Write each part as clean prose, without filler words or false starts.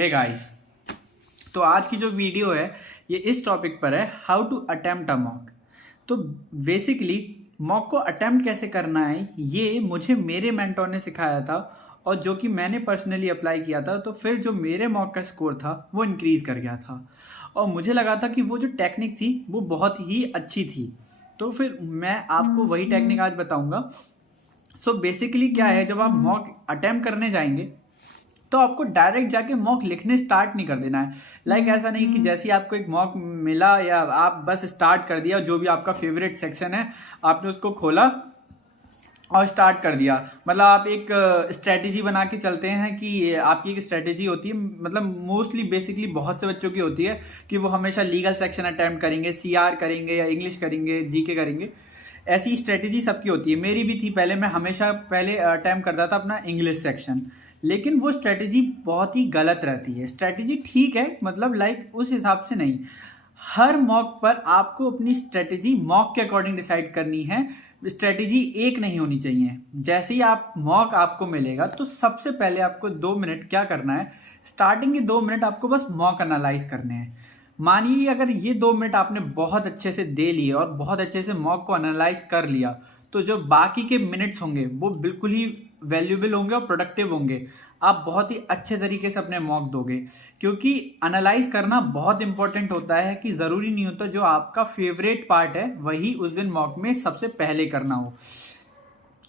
Hey guys, तो आज की जो वीडियो है ये इस टॉपिक पर है, how to attempt a mock. तो बेसिकली मॉक को अटेम्प्ट कैसे करना है ये मुझे मेरे मेंटोर ने सिखाया था, और जो कि मैंने पर्सनली अप्लाई किया था। तो फिर जो मेरे मॉक का स्कोर था वो इंक्रीज कर गया था, और मुझे लगा था कि वो जो टेक्निक थी वो बहुत ही अच्छी थी। तो फिर मैं आपको वही टेक्निक आज बताऊंगा। सो बेसिकली क्या है, जब आप मॉक अटेम्प्ट करने जाएंगे तो आपको डायरेक्ट जाके मॉक लिखने स्टार्ट नहीं कर देना है। ऐसा नहीं कि जैसे ही आपको एक मॉक मिला या आप बस स्टार्ट कर दिया, जो भी आपका फेवरेट सेक्शन है आपने उसको खोला और स्टार्ट कर दिया। मतलब आप एक स्ट्रेटेजी बना के चलते हैं कि आपकी एक स्ट्रेटेजी होती है, मतलब मोस्टली बेसिकली बहुत से बच्चों की होती है कि वो हमेशा लीगल सेक्शन अटेम्प्ट करेंगे, सीआर करेंगे या इंग्लिश करेंगे, जीके करेंगे। ऐसी स्ट्रेटेजी सबकी होती है, मेरी भी थी। पहले मैं हमेशा पहले अटेम्प्ट करता था अपना इंग्लिश सेक्शन, लेकिन वो स्ट्रेटेजी बहुत ही गलत रहती है। स्ट्रेटेजी ठीक है, मतलब उस हिसाब से नहीं। हर मॉक पर आपको अपनी स्ट्रेटेजी मॉक के अकॉर्डिंग डिसाइड करनी है। स्ट्रेटेजी एक नहीं होनी चाहिए। जैसे ही आप मॉक आपको मिलेगा तो सबसे पहले आपको 2 मिनट क्या करना है, स्टार्टिंग के 2 मिनट आपको बस मॉक एनालाइज करने हैं। मानिए अगर ये 2 मिनट आपने बहुत अच्छे से दे लिए और बहुत अच्छे से मॉक को एनालाइज कर लिया, तो जो बाकी के मिनट्स होंगे वो बिल्कुल ही वैल्यूएबल होंगे और प्रोडक्टिव होंगे। आप बहुत ही अच्छे तरीके से अपने मॉक दोगे, क्योंकि एनालाइज करना बहुत इंपॉर्टेंट होता है। कि जरूरी नहीं होता जो आपका फेवरेट पार्ट है वही उस दिन मॉक में सबसे पहले करना हो।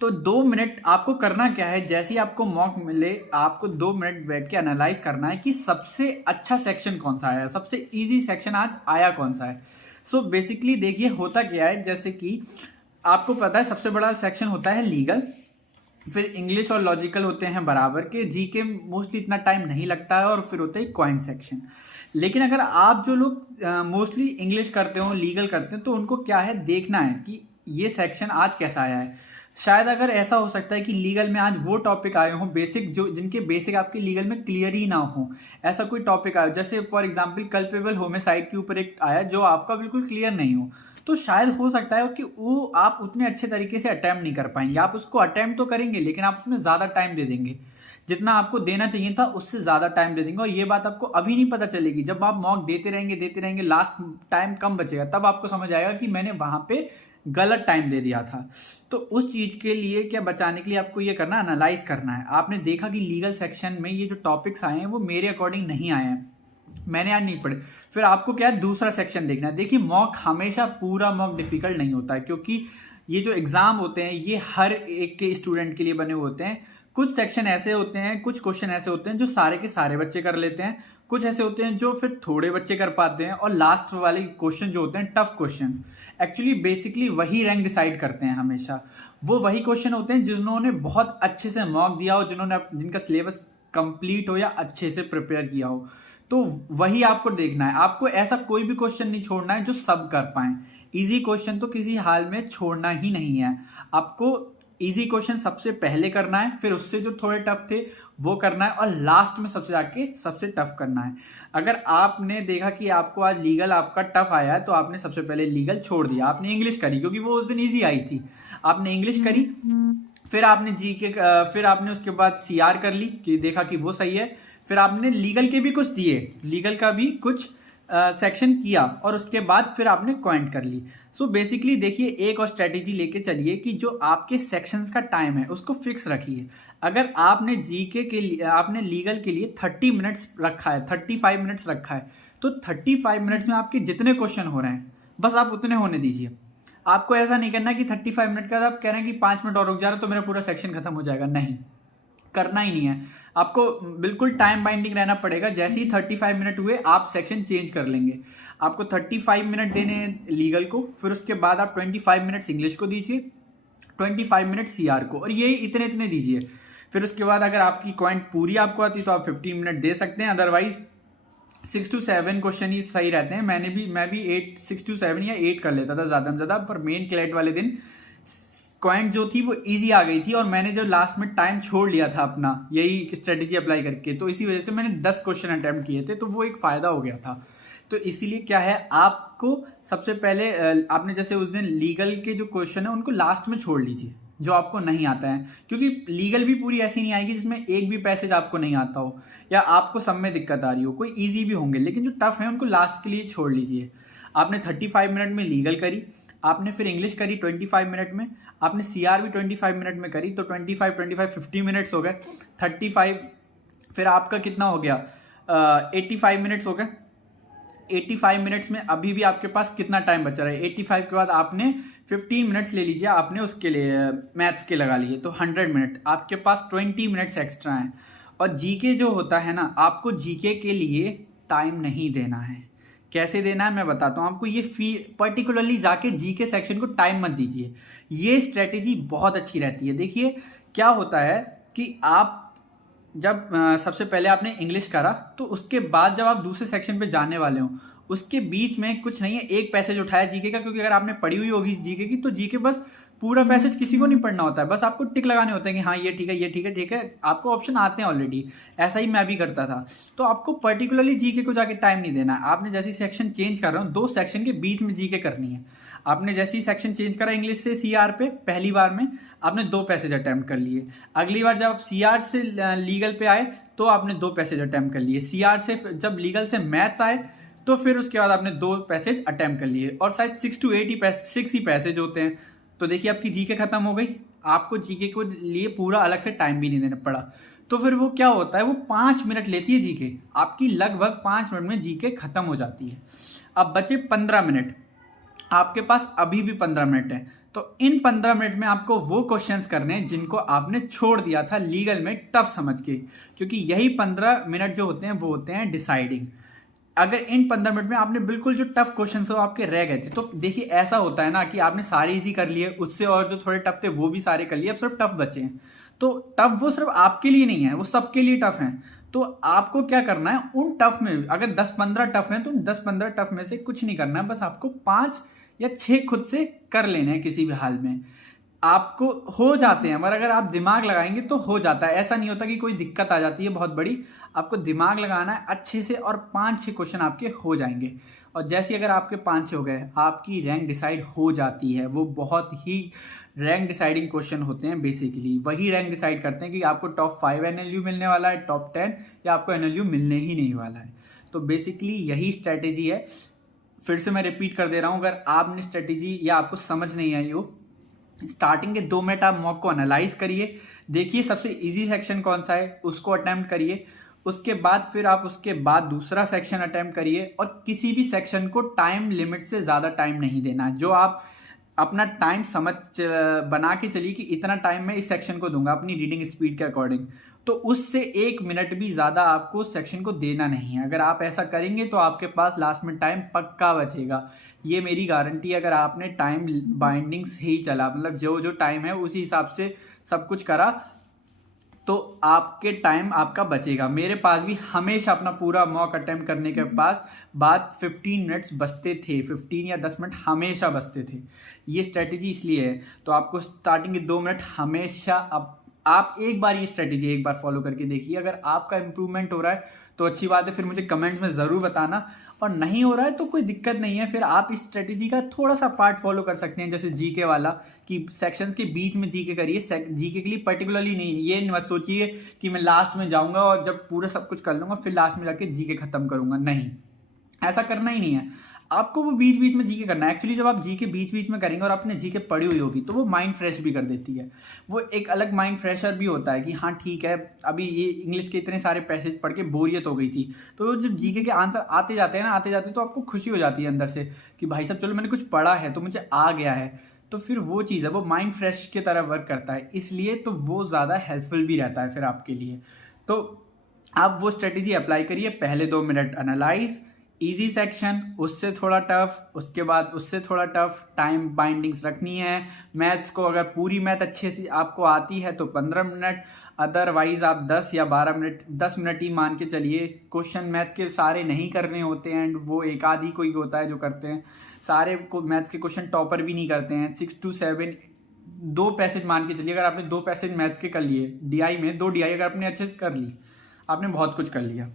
तो 2 मिनट आपको करना क्या है, जैसे ही आपको मॉक मिले आपको 2 मिनट बैठ के एनालाइज करना है कि सबसे अच्छा सेक्शन कौन सा आया, सबसे इजी सेक्शन आज आया कौन सा है। सो बेसिकली देखिए होता क्या है, जैसे कि आपको पता है सबसे बड़ा सेक्शन होता है लीगल, फिर इंग्लिश और लॉजिकल होते हैं बराबर के, जीके मोस्टली इतना टाइम नहीं लगता है, और फिर होता है क्वांट सेक्शन। लेकिन अगर आप जो लोग मोस्टली इंग्लिश करते हो, लीगल करते हैं, तो उनको क्या है देखना है कि ये सेक्शन आज कैसा आया है। शायद अगर ऐसा हो सकता है कि लीगल में आज वो टॉपिक आए हों बेसिक, जो जिनके बेसिक आपके लीगल में क्लियर ही ना हो, ऐसा कोई टॉपिक आया, जैसे फॉर एग्जांपल कल्पेबल होमिसाइड के ऊपर एक आया जो आपका बिल्कुल क्लियर नहीं हो, तो शायद हो सकता है कि वो आप उतने अच्छे तरीके से अटेम्प्ट नहीं कर पाएंगे। आप उसको अटेम्प्ट तो करेंगे लेकिन आप उसमें ज्यादा टाइम दे देंगे, जितना आपको देना चाहिए था उससे ज्यादा टाइम दे देंगे। और ये बात आपको अभी नहीं पता चलेगी, जब आप मॉक देते रहेंगे लास्ट टाइम कम बचेगा, तब आपको समझ आएगा कि मैंने वहां पे गलत टाइम दे दिया था। तो उस चीज के लिए क्या बचाने के लिए आपको ये करना, एनालाइज करना है। आपने देखा कि लीगल सेक्शन में ये जो टॉपिक्स आए हैं वो मेरे अकॉर्डिंग नहीं आए हैं, मैंने आज नहीं पढ़े। फिर आपको क्या है दूसरा सेक्शन देखना है। देखिए मॉक हमेशा पूरा मॉक डिफिकल्ट नहीं होता है, क्योंकि ये जो एग्जाम होते हैं ये हर एक के स्टूडेंट के लिए बने हुए होते हैं। कुछ सेक्शन ऐसे होते हैं, कुछ क्वेश्चन ऐसे होते हैं जो सारे के सारे बच्चे कर लेते हैं, कुछ ऐसे होते हैं जो फिर थोड़े बच्चे कर पाते हैं, और लास्ट वाले क्वेश्चन जो होते हैं टफ क्वेश्चन, एक्चुअली बेसिकली वही रैंक डिसाइड करते हैं हमेशा। वो वही क्वेश्चन होते हैं जिन्होंने बहुत अच्छे से मॉक दिया हो, जिनका सिलेबस कंप्लीट हो या अच्छे से प्रिपेयर किया हो, तो वही आपको देखना है। आपको ऐसा कोई भी क्वेश्चन नहीं छोड़ना है जो सब कर पाए। इजी क्वेश्चन तो किसी हाल में छोड़ना ही नहीं है। आपको इजी क्वेश्चन सबसे पहले करना है, फिर उससे जो थोड़े टफ थे वो करना है, और लास्ट में सबसे जाके सबसे टफ करना है। अगर आपने देखा कि आपको आज लीगल आपका टफ आया है तो आपने सबसे पहले लीगल छोड़ दिया, आपने इंग्लिश करी क्योंकि वो उस दिन इजी आई थी, आपने इंग्लिश करी। फिर आपने जीके, फिर आपने उसके बाद सीआर कर ली कि देखा कि वो सही है। फिर आपने लीगल के भी कुछ दिए, लीगल का भी कुछ सेक्शन किया, और उसके बाद फिर आपने क्वांट कर ली। सो बेसिकली देखिए एक और स्ट्रेटेजी लेके चलिए कि जो आपके सेक्शंस का टाइम है उसको फिक्स रखिए। अगर आपने जीके के लिए, आपने लीगल के लिए 30 मिनट्स रखा है, 35 मिनट्स रखा है, तो 35 मिनट्स में आपके जितने क्वेश्चन हो रहे हैं बस आप उतने होने दीजिए। आपको ऐसा नहीं करना कि 35 मिनट का आप कह रहे हैं कि 5 मिनट और रुक जा रहा तो मेरा पूरा सेक्शन खत्म हो जाएगा, नहीं, करना ही नहीं है। आपको बिल्कुल टाइम बाइंडिंग रहना पड़ेगा। जैसे ही 35 मिनट हुए आप सेक्शन चेंज कर लेंगे। आपको 35 मिनट देने हैं लीगल को, फिर उसके बाद आप 25 मिनट्स इंग्लिश को दीजिए, 25 मिनट सीआर को, और ये इतने इतने दीजिए। फिर उसके बाद अगर आपकी क्वांट पूरी आपको आती तो आप 15 मिनट दे सकते हैं, अदरवाइज 6 to 7 क्वेश्चन ही सही रहते हैं। मैं भी 6 to 7 या 8 कर लेता था ज्यादा से ज्यादा, पर मेन क्लैट वाले दिन क्वांट जो थी वो इजी आ गई थी, और मैंने जो लास्ट में टाइम छोड़ लिया था अपना यही स्ट्रेटेजी अप्लाई करके, तो इसी वजह से मैंने 10 क्वेश्चन अटेम्प्ट किए थे, तो वो एक फायदा हो गया था। तो इसीलिए क्या है, आपको सबसे पहले आपने जैसे उस दिन लीगल के जो क्वेश्चन है उनको लास्ट में छोड़ लीजिए, जो आपको नहीं आता है, क्योंकि लीगल भी पूरी ऐसी नहीं आएगी जिसमें एक भी पैसेज आपको नहीं आता हो या आपको सब में दिक्कत आ रही हो। कोई ईजी भी होंगे, लेकिन जो टफ है उनको लास्ट के लिए छोड़ लीजिए। आपने 35 मिनट में लीगल करी, आपने फिर इंग्लिश करी 25 मिनट में, आपने CR भी 25 मिनट में करी, तो 50 मिनट्स हो गए। 35 फिर आपका कितना हो गया, 85 मिनट्स हो गए। 85 मिनट्स में अभी भी आपके पास कितना टाइम बचा रहा है? 85 के बाद आपने 15 मिनट्स ले लीजिए, आपने उसके लिए मैथ्स के लगा लिए, तो 100 मिनट आपके पास 20 मिनट्स एक्स्ट्रा हैं। और जीके जो होता है ना, आपको जीके के लिए टाइम नहीं देना है। कैसे देना है मैं बताता हूँ आपको। ये पर्टिकुलरली जाके जीके सेक्शन को टाइम मत दीजिए, ये स्ट्रेटेजी बहुत अच्छी रहती है। देखिए क्या होता है कि आप जब सबसे पहले आपने इंग्लिश करा, तो उसके बाद जब आप दूसरे सेक्शन पे जाने वाले हो, उसके बीच में कुछ नहीं है, एक पैसेज उठाया जीके का, क्योंकि अगर आपने पढ़ी हुई होगी जीके की, तो जीके बस पूरा पैसेज किसी को नहीं पढ़ना होता है, बस आपको टिक लगाने होते हैं कि हाँ ये ठीक है, ये ठीक है, ठीक है, आपको ऑप्शन आते हैं ऑलरेडी। ऐसा ही मैं भी करता था। तो आपको पर्टिकुलरली जीके को जाके टाइम नहीं देना है। आपने जैसे सेक्शन चेंज कर रहा हूँ, 2 सेक्शन के बीच में जीके करनी है। आपने जैसे ही सेक्शन चेंज करा इंग्लिश से CR पे, पहली बार में आपने 2 पैसेज अटैम्प्ट कर लिए। अगली बार जब आप CR से लीगल पे आए, तो आपने 2 पैसेज अटैम्प्ट कर लिए। CR से जब लीगल से मैथ्स आए, तो फिर उसके बाद आपने 2 पैसेज अटैम्प्ट कर लिए। और शायद 6 to 8 ही पैसेज होते हैं। तो देखिए आपकी जीके खत्म हो गई, आपको जीके को लिए पूरा अलग से टाइम भी नहीं देना पड़ा। तो फिर वो क्या होता है, वो 5 मिनट लेती है जीके, आपकी लगभग 5 मिनट में जीके खत्म हो जाती है। अब बचे 15 मिनट, आपके पास अभी भी 15 मिनट है। तो इन 15 मिनट में आपको वो क्वेश्चंस करने हैं जिनको आपने छोड़ दिया था लीगल में टफ समझ के, क्योंकि यही 15 मिनट जो होते हैं वो होते हैं डिसाइडिंग। अगर इन 15 मिनट में आपने बिल्कुल जो टफ क्वेश्चन हो आपके रह गए थे, तो देखिए ऐसा होता है ना कि आपने सारे इजी कर लिए, उससे और जो थोड़े टफ थे वो भी सारे कर लिए, अब सिर्फ टफ बचे हैं। तो टफ वो सिर्फ आपके लिए नहीं है, वो सबके लिए टफ है। तो आपको क्या करना है, उन टफ में अगर 10-15 टफ हैं, तो 10-15 टफ में से कुछ नहीं करना है, बस आपको 5 या 6 खुद से कर लेने हैं किसी भी हाल में। आपको हो जाते हैं, मगर अगर आप दिमाग लगाएंगे तो हो जाता है। ऐसा नहीं होता कि कोई दिक्कत आ जाती है बहुत बड़ी, आपको दिमाग लगाना है अच्छे से, और 5-6 क्वेश्चन आपके हो जाएंगे। और जैसे अगर आपके 5-6 हो गए, आपकी रैंक डिसाइड हो जाती है। वो बहुत ही रैंक डिसाइडिंग क्वेश्चन होते हैं, बेसिकली वही रैंक डिसाइड करते हैं कि आपको टॉप 5 NLU मिलने वाला है, टॉप 10, या आपको NLU मिलने ही नहीं वाला है। तो बेसिकली यही स्ट्रैटेजी है। फिर से मैं रिपीट कर दे रहा हूँ, अगर आपने स्ट्रेटेजी या आपको समझ नहीं आई हो, स्टार्टिंग के 2 मिनट आप मॉक को एनालाइज करिए, देखिए सबसे इजी सेक्शन कौन सा है, उसको अटेम्प्ट करिए। उसके बाद फिर आप उसके बाद दूसरा सेक्शन अटेम्प्ट करिए, और किसी भी सेक्शन को टाइम लिमिट से ज़्यादा टाइम नहीं देना। जो आप अपना टाइम समझ बना के चलिए कि इतना टाइम मैं इस सेक्शन को दूंगा अपनी रीडिंग स्पीड के अकॉर्डिंग, तो उससे 1 मिनट भी ज़्यादा आपको उस सेक्शन को देना नहीं है। अगर आप ऐसा करेंगे तो आपके पास लास्ट में टाइम पक्का बचेगा, ये मेरी गारंटी है। अगर आपने टाइम बाइंडिंग्स ही चला, मतलब जो जो टाइम है उसी हिसाब से सब कुछ करा, तो आपके टाइम आपका बचेगा। मेरे पास भी हमेशा अपना पूरा मॉक अटेम्प्ट करने के बाद 15 मिनट्स बचते थे, 15 या 10 मिनट हमेशा बचते थे। ये स्ट्रेटेजी इसलिए है। तो आपको स्टार्टिंग के 2 मिनट हमेशा, अब आप एक बार ये स्ट्रेटेजी एक बार फॉलो करके देखिए। अगर आपका इंप्रूवमेंट हो रहा है तो अच्छी बात है, फिर मुझे कमेंट्स में ज़रूर बताना। और नहीं हो रहा है तो कोई दिक्कत नहीं है, फिर आप इस स्ट्रेटेजी का थोड़ा सा पार्ट फॉलो कर सकते हैं, जैसे जीके वाला, कि सेक्शंस के बीच में जीके करिए। जीके के लिए पर्टिकुलरली नहीं, ये मत सोचिए कि मैं लास्ट में जाऊंगा और जब पूरा सब कुछ कर लूंगा फिर लास्ट में जाके जीके खत्म करूंगा, नहीं, ऐसा करना ही नहीं है। आपको वो बीच बीच में जीके करना है। एक्चुअली जब आप जीके बीच बीच में करेंगे और आपने जीके पढ़ी हुई होगी तो वो माइंड फ्रेश भी कर देती है। वो एक अलग माइंड फ्रेशर भी होता है कि हाँ ठीक है, अभी ये इंग्लिश के इतने सारे पैसेज पढ़ के बोरियत हो गई थी, तो जब जीके के आंसर आते जाते हैं ना, आते जाते, तो आपको खुशी हो जाती है अंदर से कि भाई साहब चलो मैंने कुछ पढ़ा है तो मुझे आ गया है। तो फिर वो चीज़ है, वो माइंड फ्रेश की तरह वर्क करता है, इसलिए तो वो ज़्यादा हेल्पफुल भी रहता है फिर आपके लिए। तो आप वो स्ट्रेटेजी अप्लाई करिए। पहले 2 मिनट एनालाइज, इजी सेक्शन, उससे थोड़ा टफ, उसके बाद उससे थोड़ा टफ, टाइम बाइंडिंग्स रखनी है। मैथ्स को अगर पूरी मैथ अच्छे से आपको आती है तो 15 मिनट, अदरवाइज आप 10 या 12 मिनट, 10 मिनट ही मान के चलिए। क्वेश्चन मैथ्स के सारे नहीं करने होते हैं, एंड वो एक आध ही कोई होता है जो करते हैं। सारे को मैथ्स के क्वेश्चन टॉपर भी नहीं करते हैं। 6 to 7 2 पैसेज मान के चलिए। अगर आपने 2 पैसेज मैथ्स के कर लिए, DI में 2 DI अगर आपने अच्छे से कर ली, आपने बहुत कुछ कर लिया।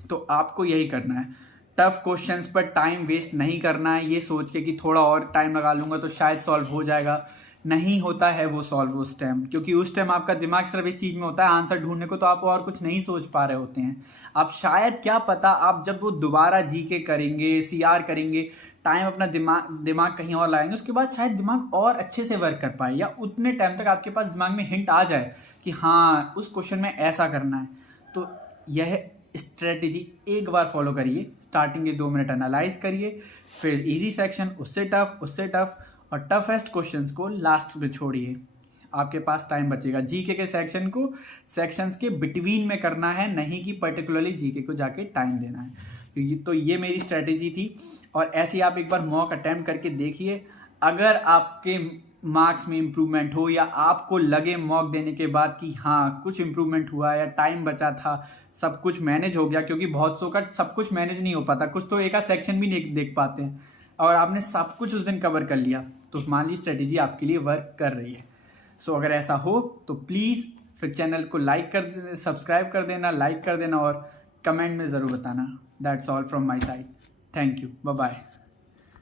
तो आपको यही करना है, टफ क्वेश्चंस पर टाइम वेस्ट नहीं करना है ये सोच के कि थोड़ा और टाइम लगा लूंगा तो शायद सॉल्व हो जाएगा। नहीं होता है वो सॉल्व उस टाइम, क्योंकि उस टाइम आपका दिमाग सिर्फ इस चीज़ में होता है आंसर ढूंढने को, तो आप और कुछ नहीं सोच पा रहे होते हैं। आप शायद क्या पता आप जब वो दोबारा जीके करेंगे, सीआर करेंगे, टाइम अपना दिमाग कहीं और लाएंगे, उसके बाद शायद दिमाग और अच्छे से वर्क कर पाए, या उतने टाइम तक आपके पास दिमाग में हिंट आ जाए कि हाँ उस क्वेश्चन में ऐसा करना है। तो यह स्ट्रेटेजी एक बार फॉलो करिए। स्टार्टिंग के 2 मिनट एनालाइज करिए, फिर इजी सेक्शन, उससे टफ, और टफेस्ट क्वेश्चंस को लास्ट में छोड़िए। आपके पास टाइम बचेगा। जीके के सेक्शन को सेक्शंस के बिटवीन में करना है, नहीं कि पर्टिकुलरली जीके को जाके टाइम देना है। तो ये मेरी स्ट्रेटेजी थी, और ऐसे आप एक बार मॉक अटेम्प्ट करके देखिए। अगर आपके मार्क्स में इम्प्रूवमेंट हो, या आपको लगे मॉक देने के बाद कि हाँ कुछ इम्प्रूवमेंट हुआ या टाइम बचा था, सब कुछ मैनेज हो गया, क्योंकि बहुत सौ का सब कुछ मैनेज नहीं हो पाता, कुछ तो एक आध सेक्शन भी नहीं देख पाते हैं, और आपने सब कुछ उस दिन कवर कर लिया, तो मान ली स्ट्रेटेजी आपके लिए वर्क कर रही है। सो अगर ऐसा हो तो प्लीज़ फिर चैनल को लाइक कर देना, सब्सक्राइब कर देना, लाइक कर देना, और कमेंट में ज़रूर बताना। That's all from my side. Thank you, bye bye.